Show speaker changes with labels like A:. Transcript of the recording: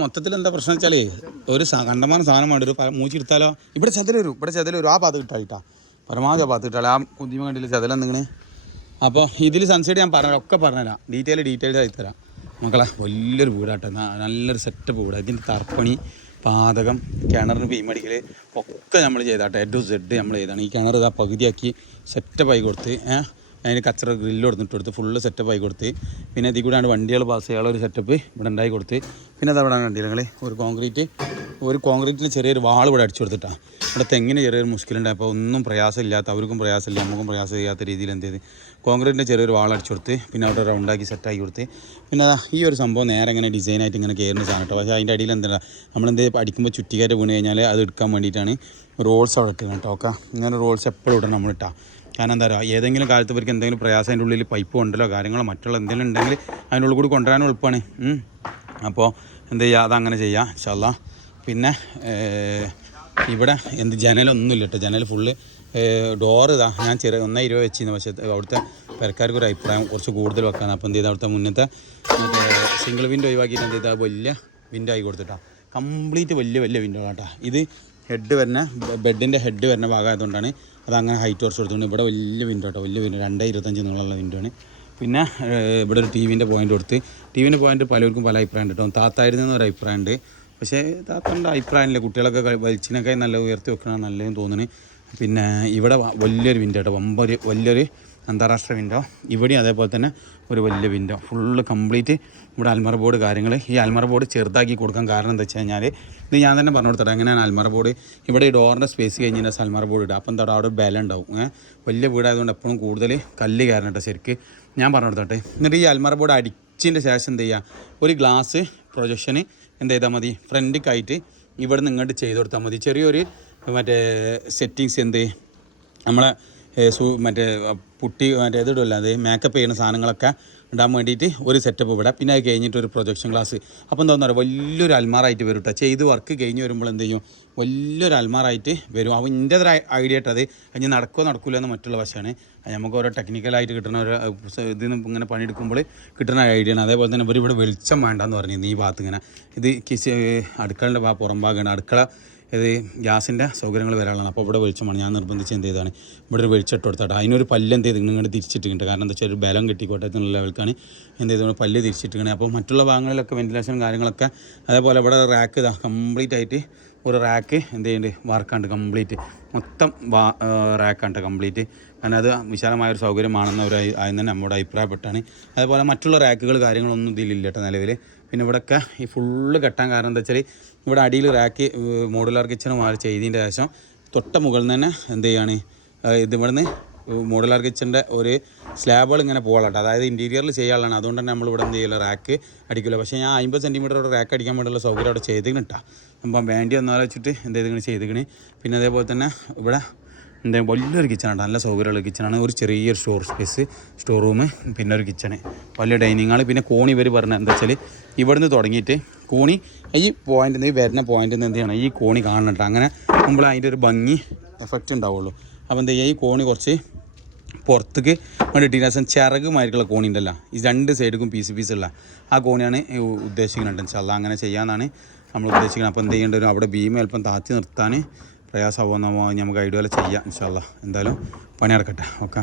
A: മൊത്തത്തിൽ എന്താ പ്രശ്നം വെച്ചാലേ ഒരു കണ്ടമാന കണ്ടമാനം സാധനം വേണ്ട ഒരു പ- മൂച്ചി എടുത്താലോ ഇവിടെ ചതിൽ വരും ഇവിടെ ചതിൽ വരും. ആ പാത്ത് കിട്ടായിട്ടാ. പരമാവധി ആ പാത്ത് കിട്ടാൽ ആ കുതിമ കണ്ടില്ല ചെതൽ എന്തെങ്കിലും അപ്പോൾ ഇതിൽ സൺസൈഡ് ഞാൻ പറഞ്ഞ ഒക്കെ പറഞ്ഞുതരാം. ഡീറ്റെയിൽ ഡീറ്റെയിൽ ആയി തരാം. മക്കളെ വലിയൊരു വീടാട്ടെ. നല്ലൊരു സെറ്റപ്പ് വീട്. ഇതിന്റെ തർപ്പണി പാതകം കിണറിന് പീമടിക്കൽ ഒക്കെ നമ്മൾ ചെയ്താട്ടെ. എ ടു സെഡ് നമ്മൾ ചെയ്താണ്. ഈ കിണർ ഇതാ പകുതിയാക്കി സെറ്റപ്പായി കൊടുത്ത് ഏഹ് അതിന് കച്ചറ ഗ്രില്ല് കൊടുത്തിട്ട് കൊടുത്ത് ഫുള്ള് സെറ്റപ്പ് ആയി കൊടുത്ത്. പിന്നെ ഇതിൽ കൂടെയാണ് വണ്ടികൾ പാസ് ചെയ്യാനുള്ള ഒരു സെറ്റപ്പ് ഇവിടെ ഉണ്ടായി കൊടുത്ത്. പിന്നെ അതവിടെ കണ്ടില്ല നിങ്ങൾ ഒരു കോൺക്രീറ്റ് ഒരു കോൺക്രീറ്റിൽ ചെറിയൊരു വാൾ ഇവിടെ അടിച്ചു കൊടുത്തിട്ടാണ് ഇവിടെ തെങ്ങിന് ചെറിയൊരു മുഷ്കിലുണ്ടായപ്പോൾ ഒന്നും പ്രയാസമില്ലാത്ത അവർക്കും പ്രയാസമില്ല നമുക്കും പ്രയാസം ചെയ്യാത്ത രീതിയിൽ എന്ത് ചെയ്ത്. കോൺക്രീറ്റിന്റെ ചെറിയൊരു വാൾ അടിച്ചു കൊടുത്ത് പിന്നെ അവിടെ റൗണ്ടാക്കി സെറ്റാക്കി കൊടുത്ത്. പിന്നെ ഈ ഒരു സംഭവം നേരെ ഇങ്ങനെ ഡിസൈനായിട്ട് ഇങ്ങനെ കയറുന്ന സാധനം കേട്ടോ. പക്ഷേ അതിന്റെ അടിയിൽ എന്താ നമ്മളെന്ത് അടിക്കുമ്പോൾ ചുറ്റിക്കാറ്റ് വീണ് കഴിഞ്ഞാൽ അത് എടുക്കാൻ വേണ്ടിയിട്ടാണ്. റോൾസ് അവിടെ ഇട്ട് കേട്ടോ ഓക്കെ. ഇങ്ങനെ റോൾസ് എപ്പോഴും ഇടണം നമ്മൾ ഇട്ടാൽ കാരണം എന്താ പറയുക ഏതെങ്കിലും കാലത്ത് ഇവർക്ക് എന്തെങ്കിലും പ്രയാസം അതിന്റെ ഉള്ളിൽ പൈപ്പ് ഉണ്ടല്ലോ കാര്യങ്ങളോ മറ്റുള്ള എന്തെങ്കിലും ഉണ്ടെങ്കിൽ അതിന്റെ ഉള്ളിൽ കൂടി കൊണ്ടുവരാനും എളുപ്പമാണ്. അപ്പോൾ എന്ത് ചെയ്യുക? അതങ്ങനെ ചെയ്യുക ഇൻഷാല്ല പിന്നെ ഇവിടെ എന്ത് ജനലൊന്നുമില്ല കേട്ടോ. ജനൽ ഫുള്ള് ഡോറ് ഇതാ. ഞാൻ ചെറിയ ഒന്നേ ഇരുപത് വെച്ചിരുന്നു. പക്ഷേ അവിടുത്തെ പെരക്കാർക്ക് ഒരു അഭിപ്രായം കുറച്ച് കൂടുതൽ വെക്കാനാണ്. അപ്പോൾ എന്ത് ചെയ്താൽ അവിടുത്തെ മുന്നത്തെ മറ്റേ സിംഗിൾ വിൻഡോ ഒഴിവാക്കിയിട്ട് എന്ത് ചെയ്താൽ വലിയ വിൻഡോ ആയി കൊടുത്തിട്ടാണ് കംപ്ലീറ്റ് വലിയ വലിയ വിൻഡോ കേട്ടോ. ഇത് ഹെഡ് വരുന്ന ബെഡിന്റെ ഹെഡ് വരുന്ന ഭാഗമായതുകൊണ്ടാണ് അത് അങ്ങനെ ഹൈറ്റ് കുറച്ച് കൊടുത്തുകൊണ്ട് ഇവിടെ വലിയ വിൻഡോ കേട്ടോ വലിയ വിൻഡോ രണ്ടേ ഇരുപത്തഞ്ച് നീളമുള്ള വിൻഡോ ആണ്. പിന്നെ ഇവിടെ ഒരു ടി വിന്റെ പോയിന്റ് കൊടുത്ത്. ടി വിന്റെ പോയിന്റ് പലർക്കും പല അഭിപ്രായം ഉണ്ട് കേട്ടോ താത്തായിരുന്നു ഒരു അഭിപ്രായം ഉണ്ട് പക്ഷേ താത്തന്റെ അഭിപ്രായമില്ല. കുട്ടികളൊക്കെ കളി- വലിച്ചിനൊക്കെ നല്ല ഉയർത്തി വെക്കണമെന്ന് നല്ലതെന്ന് തോന്നുന്നു. പിന്നെ ഇവിടെ വലിയൊരു വിൻഡോ കേട്ടോ വമ്പൊരു വലിയൊരു അന്താരാഷ്ട്ര വിൻഡോ ഇവിടെയും അതേപോലെ തന്നെ ഒരു വലിയ വിൻഡോ ഫുള്ള് കംപ്ലീറ്റ് ഇവിടെ അൽമറ ബോർഡ് കാര്യങ്ങൾ ഈ അൽമറ ബോർഡ് ചെറുതാക്കി കൊടുക്കാൻ കാരണം എന്താ വെച്ച് കഴിഞ്ഞാൽ ഇത് ഞാൻ തന്നെ പറഞ്ഞു കൊടുത്തത് എങ്ങനെയാണ് അൽമറ ബോർഡ് ഇവിടെ ഈ ഡോറിന്റെ സ്പേസ് കഴിഞ്ഞാൽ അൽമറ ബോർഡ് ഇടുക. അപ്പം എന്താ അവിടെ ബല ഉണ്ടാവും. വലിയ വീടായതുകൊണ്ട് എപ്പോഴും കൂടുതൽ കല്ല് കയറണം കേട്ടോ ശരിക്ക്. ഞാൻ പറഞ്ഞു കൊടുത്തോട്ടെ. എന്നിട്ട് ഈ അൽമറ ബോർഡ് അടിച്ചതിന്റെ ശേഷം എന്ത് ചെയ്യുക ഒരു ഗ്ലാസ് പ്രൊജക്ഷന് എന്ത് ചെയ്താൽ മതി? ഫ്രണ്ടിക്കായിട്ട് ഇവിടെ നിന്ന് ഇങ്ങോട്ട് ചെയ്ത് കൊടുത്താൽ മതി. ചെറിയൊരു മറ്റേ സെറ്റിങ്സ് എന്ത്? നമ്മളെ സു മറ്റേ പുട്ടി മറ്റേ ഇതിടുമല്ലോ അത് മേക്കപ്പ് ചെയ്യുന്ന സാധനങ്ങളൊക്കെ ഇടാൻ വേണ്ടിയിട്ട് ഒരു സെറ്റപ്പ് ഇവിടെ. പിന്നെ അത് കഴിഞ്ഞിട്ട് ഒരു പ്രൊജക്ഷൻ ക്ലാസ് അപ്പോൾ എന്താ പറയുക വലിയൊരു അൽമാറായിട്ട് വരും കേട്ടോ ചെയ്ത് വർക്ക് കഴിഞ്ഞ് വരുമ്പോൾ എന്ത് ചെയ്യും? വലിയൊരു അൽമാറായിട്ട് വരും. അപ്പോൾ എന്റെ ഒരു ഐഡിയ ഇട്ടത് അത് നടക്കുമോ നടക്കില്ല എന്ന് മറ്റുള്ള വശമാണ്. നമുക്ക് ഓരോ ടെക്നിക്കലായിട്ട് കിട്ടുന്ന ഒരു ഇതിൽ നിന്ന് ഇങ്ങനെ പണിയെടുക്കുമ്പോൾ കിട്ടുന്ന ഐഡിയ ആണ്. അതേപോലെ തന്നെ ഇവർ ഇവിടെ വെളിച്ചം വേണ്ടെന്ന് പറഞ്ഞു ഈ ഭാഗത്ത് ഇങ്ങനെ. ഇത് കിസ് അടുക്കളന്റെ പുറം ഭാഗമാണ്. അടുക്കള ഇത് ഗ്യാസിന്റെ സൗകര്യങ്ങൾ വരാനാണ് അപ്പോൾ ഇവിടെ വെളിച്ചമാണ്. ഞാൻ നിർബന്ധിച്ച് എന്ത് ചെയ്താണ് ഇവിടെ ഒരു വെളിച്ചിട്ട് കൊടുത്താട്ടോ അതിനൊരു പല്ല് എന്ത് ചെയ്ത് ഇങ്ങോട്ട് തിരിച്ചിട്ടുണ്ട് കാരണം എന്താ വെച്ചാൽ ഒരു ബലം കിട്ടിക്കോട്ടെ എന്നുള്ള ലെവൽക്കാണ് എന്ത് ചെയ്തു പല്ല് തിരിച്ചിട്ടുണ്ട് അപ്പോൾ മറ്റുള്ള ഭാഗങ്ങളിലൊക്കെ വെന്റിലേഷൻ കാര്യങ്ങളൊക്കെ അതേപോലെ ഇവിടെ റാക്ക് ഇതാ കംപ്ലീറ്റ് ആയിട്ട് ഒരു റാക്ക് എന്ത് ചെയ്യുന്നുണ്ട് വാർക്കാണ്ട് കംപ്ലീറ്റ് മൊത്തം വാ റാക്കാണ്ട് കംപ്ലീറ്റ് കാരണം അത് വിശാലമായ ഒരു സൗകര്യമാണെന്ന് ഒരു ആദ്യം തന്നെ നമ്മുടെ അഭിപ്രായപ്പെട്ടാണ്. അതുപോലെ മറ്റുള്ള റാക്കുകൾ കാര്യങ്ങളൊന്നും ഇതിലില്ല കേട്ടോ നിലവിൽ പിന്നെ ഇവിടെയൊക്കെ ഈ ഫുള്ള് കെട്ടാൻ കാരണം എന്താ വെച്ചാൽ ഇവിടെ അടിയിൽ റാക്ക് മോഡുലാർ കിച്ചൺ മാറി ചെയ്തതിന്റെ ശേഷം തൊട്ട മുകളിൽ തന്നെ എന്ത് ചെയ്യാണ്? ഇത് ഇവിടുന്ന് മോഡുലാർ കിച്ചന്റെ ഒരു സ്ലാബുകൾ ഇങ്ങനെ പോകലട്ടെ അതായത് ഇന്റീരിയറിൽ ചെയ്യാനുള്ളതാണ്. അതുകൊണ്ട് തന്നെ നമ്മൾ ഇവിടെ എന്ത് ചെയ്യില്ല റാക്ക് അടിക്കില്ല പക്ഷേ ഞാൻ അമ്പത് സെന്റിമീറ്റർ ഒരു റാക്ക് അടിക്കാൻ വേണ്ടിയുള്ള സൗകര്യം അവിടെ ചെയ്തിങ്ങനെ ഇട്ടാ അപ്പം വേണ്ടി വന്നാൽ വെച്ചിട്ട് എന്ത് ചെയ്തിങ്ങനെ ചെയ്തിക്കണേ പിന്നെ അതേപോലെ തന്നെ ഇവിടെ എന്താ വലിയൊരു കിച്ചണാണ് നല്ല സൗകര്യമുള്ള കിച്ചണാണ് ഒരു ചെറിയൊരു സ്റ്റോർ സ്പേസ് സ്റ്റോർ റൂം പിന്നെ ഒരു കിച്ചണ് വലിയ ഡൈനിങ് ഹാൾ പിന്നെ കോണി ഇവർ പറഞ്ഞത് എന്താ വെച്ചാൽ ഇവിടുന്ന് തുടങ്ങിയിട്ട് കോണി ഈ പോയിന്റിൽ നിന്ന് വരുന്ന പോയിന്റിൽ നിന്ന് എന്ത് ചെയ്യണം? ഈ കോണി കാണണം അങ്ങനെ നമ്മൾ അതിന്റെ ഒരു ഭംഗി എഫക്റ്റ് ഉണ്ടാവുള്ളൂ. അപ്പോൾ എന്താ ചെയ്യുക ഈ കോണി കുറച്ച് പുറത്തേക്ക് വേണ്ടിയിട്ട് ശേഷം ചിറകുമായിട്ടുള്ള കോണി ഉണ്ടല്ലോ ഈ രണ്ട് സൈഡിലും പീസ് പീസ് ഉള്ള ആ കോണിയാണ് ഉദ്ദേശിക്കുന്നുണ്ട്. ഇൻഷാല്ല അങ്ങനെ ചെയ്യാമെന്നാണ് നമ്മൾ ഉദ്ദേശിക്കുന്നത്. അപ്പോൾ എന്ത് ചെയ്യേണ്ടി വരും? അവിടെ ഭീമ അല്പം താത്തി നിർത്താൻ പ്രയാസമാവുന്ന നമുക്ക് ഐഡിയ ചെയ്യാം ഇൻഷാല്ല എന്തായാലും പണി നടക്കട്ടെ. ഓക്കെ.